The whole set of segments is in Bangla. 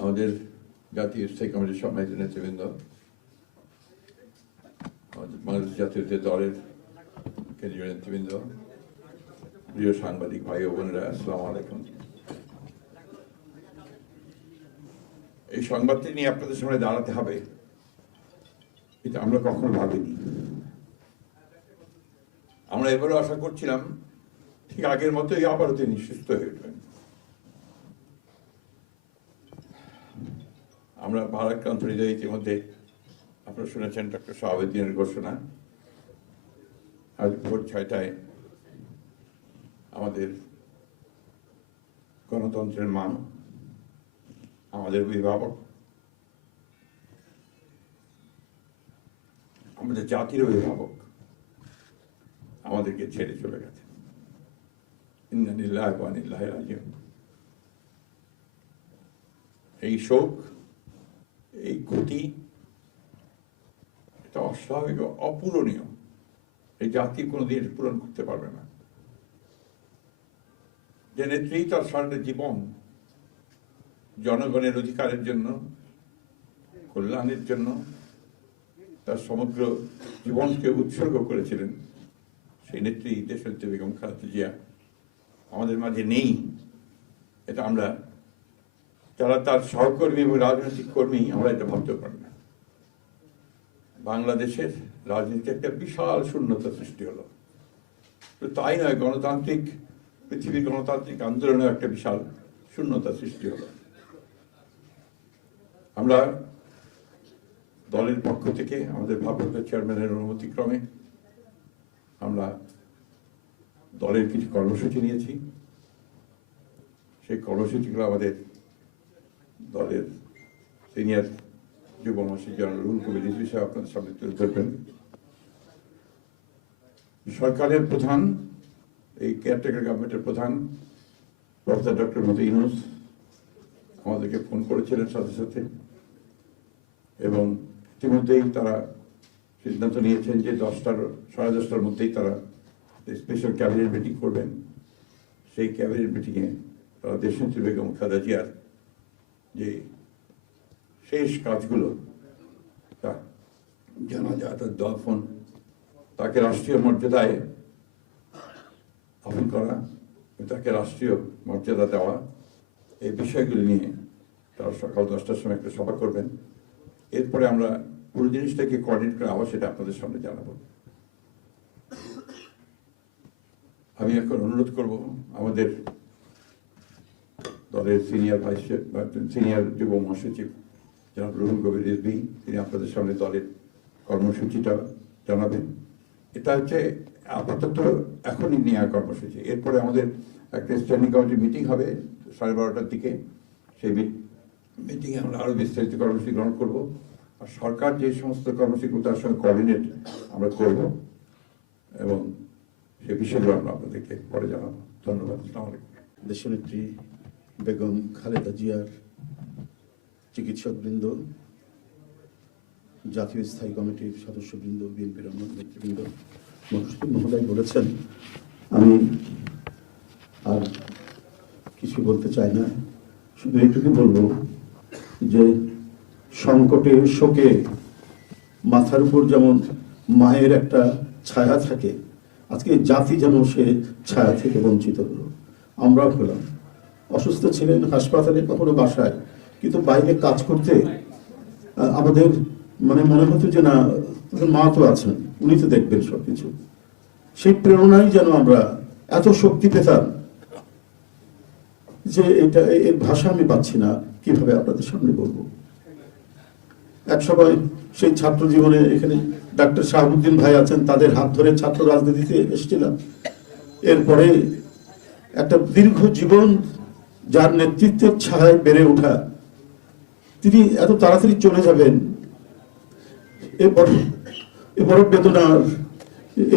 আমাদের জাতীয় স্থায়ী কমিটির সম্মানিত নেতৃবৃন্দ আমাদের বাংলাদেশ জাতীয় দলের কেন্দ্রীয় নেতৃবৃন্দ প্রিয় সাংবাদিক ভাই ও বোনেরা আসসালাম আলাইকুম এই সংবাদটি নিয়ে আপনাদের সামনে দাঁড়াতে হবে এটা আমরা কখনো ভাবিনি আমরা এবারও আশা করছিলাম ঠিক আগের মতোই আবারও তিনি সুস্থ হয়ে উঠবেন আমরা ভারাক্রান্ত হৃদয় ইতিমধ্যে আপনারা শুনেছেন ডক্টর শাহাবুদ্দিনের ঘোষণা আজ ভোর ছয়টায় আমাদের গণতন্ত্রের মান আমাদের অভিভাবক আমাদের জাতির অভিভাবক আমাদেরকে ছেড়ে চলে গেছে ইন্দানিল্লাহ রাজিম এই শোক এই গতি এটা অস্বাভাবিক অপূরণীয় এই জাতি কোনোদিন পূরণ করতে পারবে না যে নেত্রী তার সারাটা জীবন জনগণের অধিকারের জন্য কল্যাণের জন্য তার সমগ্র জীবনকে উৎসর্গ করেছিলেন সেই নেত্রী দেশনেত্রী বেগম খালেদা জিয়া আমাদের মাঝে নেই এটা আমরা যারা তার সহকর্মী এবং রাজনৈতিক কর্মী আমরা এটা ভাবতে পারি না বাংলাদেশের রাজনীতি একটা বিশাল শূন্যতা সৃষ্টি হলো তাই নয় গণতান্ত্রিক পৃথিবীর গণতান্ত্রিক আন্দোলনেও একটা বিশাল শূন্যতা সৃষ্টি হলো আমরা দলের পক্ষ থেকে আমাদের ভারপ্রাপ্ত চেয়ারম্যানের অনুমতিক্রমে আমরা দলের কিছু কর্মসূচি নিয়েছি সেই কর্মসূচিগুলো আমাদের তাদের সিনিয়র যুব মহাসচিব জেনারেল রুহুল কবি রিজভি সাহেব আপনাদের সামনে তুলে ধরবেন সরকারের প্রধান এই কেয়ারটেকার গভর্নমেন্টের প্রধান প্রফেসর ডক্টর মতো ইউনুস আমাদেরকে ফোন করেছিলেন সাথে সাথে এবং ইতিমধ্যেই তারা সিদ্ধান্ত নিয়েছেন যে দশটার সাড়ে দশটার মধ্যেই তারা স্পেশাল ক্যাবিনেট মিটিং করবেন সেই ক্যাবিনেট মিটিংয়ে তারা দেশনেত্রী বেগম খালেদা জিয়ার যে শেষ কাজগুলো জানা যায় তার দফন তাকে রাষ্ট্রীয় মর্যাদায় আপন করা তাকে রাষ্ট্রীয় মর্যাদা দেওয়া এই বিষয়গুলি নিয়ে তারা সকাল দশটার সময় একটা সভা করবেন এরপরে আমরা পুরো জিনিসটাকে কোঅর্ডিনেট করে আবার সেটা আপনাদের সামনে জানাবো আমি এখন অনুরোধ করব আমাদের দলের সিনিয়র ভাইস সিনিয়র যুব মহাসচিব জনাব রুহুল কবির রিজবি তিনি আপনাদের সামনে দলের কর্মসূচিটা জানাবেন এটা হচ্ছে আপাতত এখনই নেওয়া কর্মসূচি এরপরে আমাদের একটা স্ট্যান্ডিং কমিটির মিটিং হবে সাড়ে বারোটার দিকে সেই মিটিংয়ে আমরা আরও বিস্তারিত কর্মসূচি গ্রহণ করবো আর সরকার যে সমস্ত কর্মসূচিগুলো তার সঙ্গে কোঅর্ডিনেট আমরা করব এবং সে বিষয়গুলো আমরা আপনাদেরকে পরে জানাবো ধন্যবাদ আসসালামু আলাইকুম দেশনেত্রী বেগম খালেদা জিয়ার চিকিৎসকবৃন্দ জাতীয় স্থায়ী কমিটির সদস্যবৃন্দ বিএনপির অন্য নেতৃবৃন্দ মহোদয় বলেছেন আমি আর কিছু বলতে চাই না শুধু এইটুকু বলবো যে সংকটে শোকে মাথার উপর যেমন মায়ের একটা ছায়া থাকে আজকে জাতি যেন সে ছায়া থেকে বঞ্চিত হলো আমরা হলাম অসুস্থ ছিলেন হাসপাতালে কখনো বাসায় কিন্তু বাইরে কাজ করতে আমাদের মানে মনে হতো যে না মা তো আছেন উনি তো দেখবেন সবকিছু সেই প্রেরণাই যেন আমরা এত শক্তি পেতাম যে এটা এর ভাষা আমি পাচ্ছি না কিভাবে আপনাদের সামনে বলবো এক সময় সেই ছাত্র জীবনে এখানে ডাক্তার শাহাবুদ্দিন ভাই আছেন তাদের হাত ধরে ছাত্র রাজনীতিতে এসেছিলাম এরপরে একটা দীর্ঘ জীবন যার নেতৃত্বের ছায় বেড়ে ওঠা তিনি এত তাড়াতাড়ি চলে যাবেন এ বড় বেদনার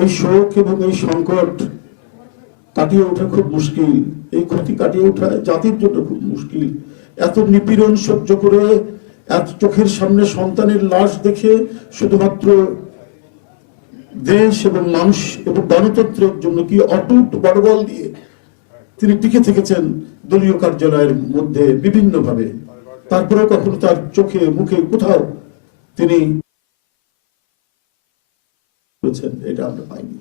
এই শোক এবং এই সংকট কাটিয়ে ওঠা খুব মুশকিল এই ক্ষতি কাটিয়ে ওঠা জাতির জন্য খুব মুশকিল এত নিপীড়ন সহ্য করে এত চোখের সামনে সন্তানের লাশ দেখে শুধুমাত্র দেশ এবং মানুষ এবং গণতন্ত্রের জন্য কি অটুট বড়বল দিয়ে তিনি টিকে থেকেছেন দলীয় কার্যালয়ের মধ্যে বিভিন্নভাবে তারপরে কখনো তার চোখে মুখে কোথাও তিনি এটা আমরা পাইনি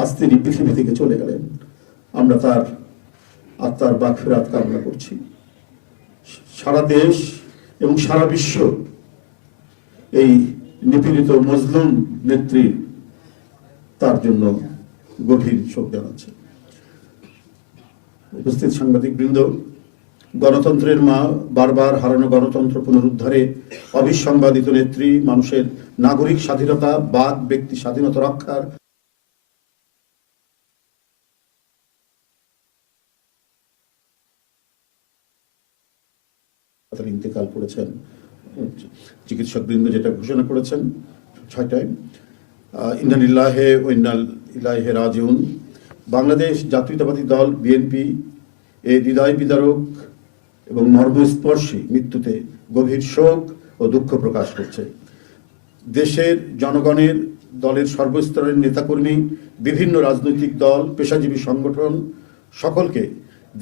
আজ তিনি পৃথিবী থেকে চলে গেলেন আমরা তার আত্মার বাকফেরাত কামনা করছি সারা দেশ এবং সারা বিশ্ব এই নিপীড়িত মজলুম নেত্রী তার জন্য গভীর শোক জানাচ্ছে উপস্থিত সাংবাদিক বৃন্দ গণতন্ত্রের মা বারবার হারানো গণতন্ত্র পুনরুদ্ধারে অবিসংবাদিত নেত্রী মানুষের নাগরিক স্বাধীনতা বাদ ব্যক্তি স্বাধীনতা রক্ষার ইন্তেকাল করেছেন চিকিৎসক বৃন্দ যেটা ঘোষণা করেছেন ছয়টায় ইন্দানিল্লাহে ও ইন্দাল ইলাহে রাজিউন বাংলাদেশ জাতীয়তাবাদী দল বিএনপি এই হৃদয় বিদারক এবং মর্মস্পর্শী মৃত্যুতে গভীর শোক ও দুঃখ প্রকাশ করছে দেশের জনগণের দলের সর্বস্তরের নেতাকর্মী বিভিন্ন রাজনৈতিক দল পেশাজীবী সংগঠন সকলকে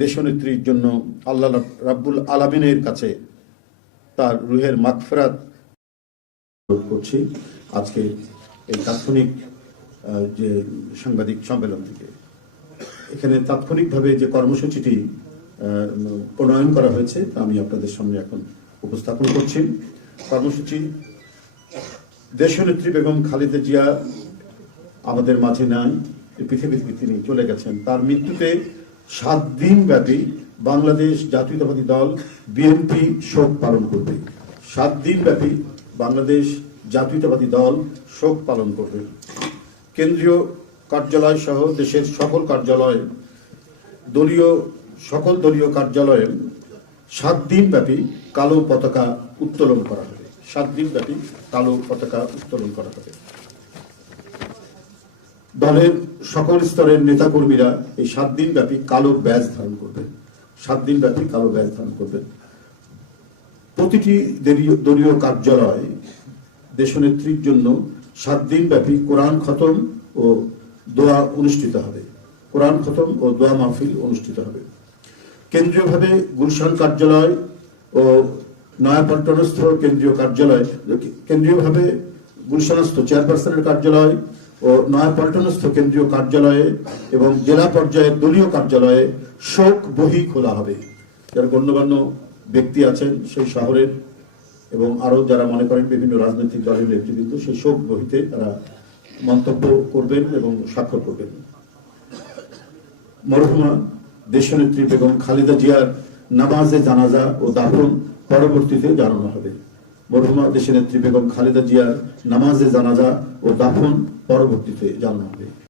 দেশনেত্রীর জন্য আল্লাহ রাব্বুল আলমিনের কাছে তার রুহের মাগফেরাত করছি আজকে এই তাৎক্ষণিক যে সাংবাদিক সম্মেলন থেকে এখানে তাৎক্ষণিকভাবে যে কর্মসূচিটি প্রণয়ন করা হয়েছে তা আমি আপনাদের সামনে এখন উপস্থাপন করছি কর্মসূচি দেশনেত্রী বেগম খালেদা জিয়া আমাদের মাঝে নাই পৃথিবীতে তিনি চলে গেছেন তার মৃত্যুতে সাত দিন ব্যাপী বাংলাদেশ জাতীয়তাবাদী দল বিএনপি শোক পালন করবে সাত দিন ব্যাপী বাংলাদেশ জাতীয়তাবাদী দল শোক পালন করবে কেন্দ্রীয় কার্যালয় সহ দেশের সকল কার্যালয়ে দলীয় সকল দলীয় কার্যালয়ে সাত দিনব্যাপী কালো পতাকা উত্তোলন করা হবে সাত দিনব্যাপী কালো পতাকা উত্তোলন করা হবে দলের সকল স্তরের নেতাকর্মীরা এই সাত দিনব্যাপী কালো ব্যাজ ধারণ করবে সাত দিন ব্যাপী কালো ব্যাজ ধারণ করবে প্রতিটি দলীয় কার্যালয় দেশনেত্রীর জন্য সাত দিনব্যাপী কোরআন খতম ও দোয়া অনুষ্ঠিত হবে কোরআন খতম ও দোয়া মাহফিল অনুষ্ঠিত হবে কেন্দ্রীয়ভাবে গুলশান কার্যালয় ও নয়াপল্টনস্থ কেন্দ্রীয় কার্যালয় কেন্দ্রীয়ভাবে গুলশানস্থ চেয়ারপারসনের কার্যালয় ও নয়াপল্টনস্থ কেন্দ্রীয় কার্যালয়ে এবং জেলা পর্যায়ে দলীয় কার্যালয়ে শোক বহি খোলা হবে যার গণ্যগণ্য ব্যক্তি আছেন সেই শহরের এবং আরও যারা মনে করেন বিভিন্ন রাজনৈতিক দলের নেতৃবৃন্দ সেই শোক বহিতে তারা মন্তব্য করবেন এবং স্বাক্ষর করবেন মরহুমা দেশনেত্রী বেগম খালেদা জিয়ার নামাজে জানাজা ও দাফন পরবর্তীতে জানানো হবে মরহুমা দেশনেত্রী বেগম খালেদা জিয়ার নামাজে জানাজা ও দাফন পরবর্তীতে জানানো হবে